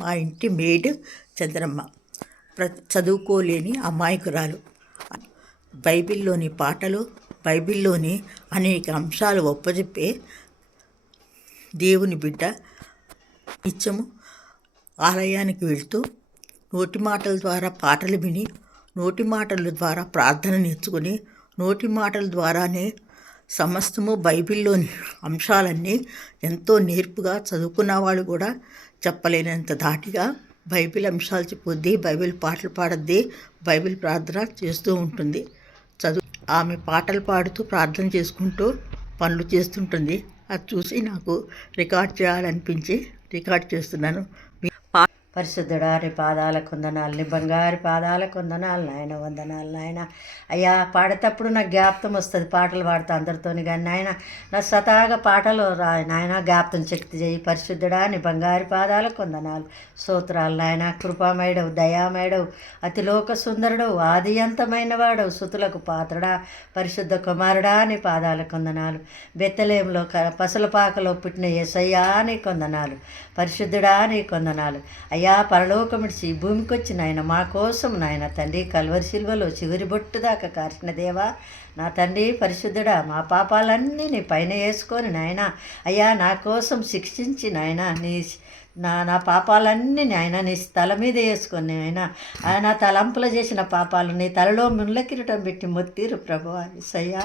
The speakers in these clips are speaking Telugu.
మా ఇంటి మేడ్ చంద్రమ్మ చదువుకోలేని అమాయకురాలు. బైబిల్లోని పాటలు, బైబిల్లోని అనేక అంశాలు ఒప్పజెప్పే దేవుని బిడ్డ. నిత్యము ఆలయానికి వెళ్తూ నోటి మాటల ద్వారా పాటలు విని, నోటి మాటల ద్వారా ప్రార్థన నేర్చుకుని, నోటి మాటల ద్వారానే సమస్తము బైబిల్లోని అంశాలన్నీ ఎంతో నేర్పుగా చదువుకున్న వాళ్ళు కూడా చెప్పలేనంత ధాటిగా బైబిల్ అంశాలు చెప్పుద్ది, బైబిల్ పాటలు పాడద్ది, బైబిల్ ప్రార్థన చేస్తూ ఉంటుంది. ఆమె పాటలు పాడుతూ ప్రార్థన చేసుకుంటూ పనులు చేస్తుంటుంది. అది చూసి నాకు రికార్డ్ చేయాలనిపించి రికార్డ్ చేస్తున్నాను. పరిశుద్ధుడా, నీ పాదాలకు వందనాలు, నీ బంగారు పాదాలకు వందనాలు నాయన, వందనాలు నాయన. అయ్యా, పాడేటప్పుడు నాకు జ్ఞాపకం వస్తుంది, పాటలు పాడుతా అందరితోని. కానీ నాయన, నా స్వతహాగా పాటలు నాయన జ్ఞాపకం శక్తి చేయి. పరిశుద్ధుడా, నీ బంగారు పాదాలకు వందనాలు, స్తోత్రాలు నాయన. కృపామయుడవు, దయామయుడవు, అతిలోక సుందరుడవు, ఆది అంతమైన వాడవు, సుతులకు పాత్రడా, పరిశుద్ధ కుమారుడా, నీ పాదాలకు వందనాలు. బెత్తలేంలో పసలపాకలో పుట్టిన యేసయ్యా, నీ కొందనాలు. పరిశుద్ధుడా, నీ కొందనాలు. అయ్యా, పరలోకమిడిచి భూమికి వచ్చిన ఆయన మా కోసం నాయన తండ్రి, కల్వరి శిల్వలో చివరి బొట్టు దాకా కార్చిన దేవా నా తండ్రి పరిశుద్ధుడా, మా పాపాలన్నీ నీ పైన వేసుకొని నాయన, అయ్యా నా కోసం శిక్షించి నాయన నా పాపాలన్నీ ఆయన నీ తల మీద వేసుకొని ఆయన నా తలంపులు చేసిన పాపాలు నీ తలలో ముళ్ళ కిరీటం పెట్టి మొత్తిరు ప్రభువా. అయ్యా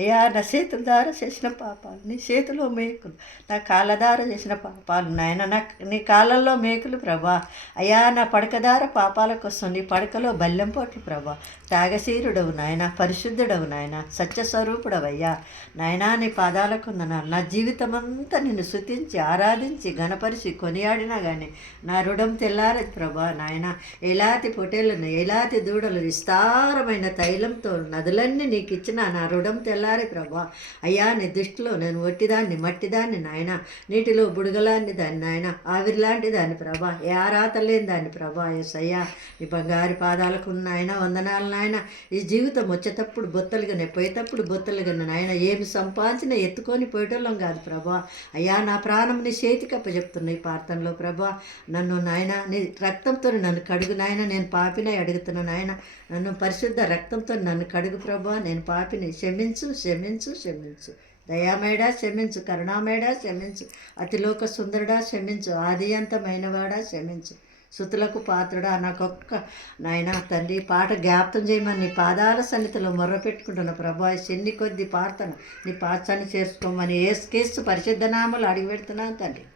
అయ్యా, నా చేతుల ద్వారా చేసిన పాపాలు, నీ చేతిలో మేకులు, నా కాళ్ళ ద్వారా చేసిన పాపాలు నాయన, నీ కాళ్ళల్లో మేకులు ప్రభా. అయ్యా, నా పడక ద్వారా పాపాల కోసం నీ పడకలో బల్లెం పొట్లు ప్రభా. త్యాగశీరుడవు నాయన, పరిశుద్ధుడవు నాయన, సత్యస్వరూపుడవయ్యా నాయనా. నీ పాదాలకు నా జీవితం అంతా నిన్ను స్తుతించి ఆరాధించి గణపరిచి కొనియాడినా కానీ నా రుణం తెల్లారది ప్రభా నాయన. ఎలాంటి పొటేళ్ళను, ఎలాంటి దూడలు, విస్తారమైన తైలంతో నదులన్నీ నీకు ఇచ్చిన నా రుణం తెల్లారే ప్రభా. అయ్యా, నీ దృష్టిలో నేను ఒట్టిదాన్ని, మట్టిదాన్ని నాయన, నీటిలో బుడగలాంటి దాన్ని నాయన, ఆవిరిలాంటి దాన్ని ప్రభా, ఏ ఆరాత లేని దాన్ని ప్రభా. ఎస్ అయ్యా, నీ బంగారు పాదాలకు నాయన వందనాలు నాయన. ఈ జీవితం వచ్చేటప్పుడు బొత్తలుగానే, పోయేటప్పుడు బొత్తలుగానే నాయన. ఏమి సంపాదించినా ఎత్తుకొని పోయేటోళ్ళం కాదు ప్రభా. అయ్యా, నా ప్రాణం నీ చేతికి అప్పచెప్తున్నా ఈ ప్రార్థనలో ప్రభా. నన్ను నాయన నీ రక్తంతో నన్ను కడుగు నాయన. నేను పాపినై అడుగుతున్నా నాయన, నన్ను పరిశుద్ధ రక్తంతో నన్ను కడుగు ప్రభా. నేను పాపిని, క్షమించు క్షమించు క్షమించు. దయామేడా క్షమించు, కరుణామేడా క్షమించు, అతిలోక సుందరుడా క్షమించు, ఆది అంతమైనవాడా క్షమించు, సుతులకు పాత్రుడా. నాకొక్క నాయన తండ్రి పాట జ్ఞాపకం చేయమని నీ పాదాల సన్నిధిలో మొర్ర పెట్టుకుంటున్న ప్రభా. చెన్ని కొద్ది పాడతాను, నీ పాత్రని చేసుకోమని ఏసుకేస్తూ పరిశుద్ధ నామలు అడిగి పెడుతున్నాను తండ్రి.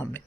ఆమె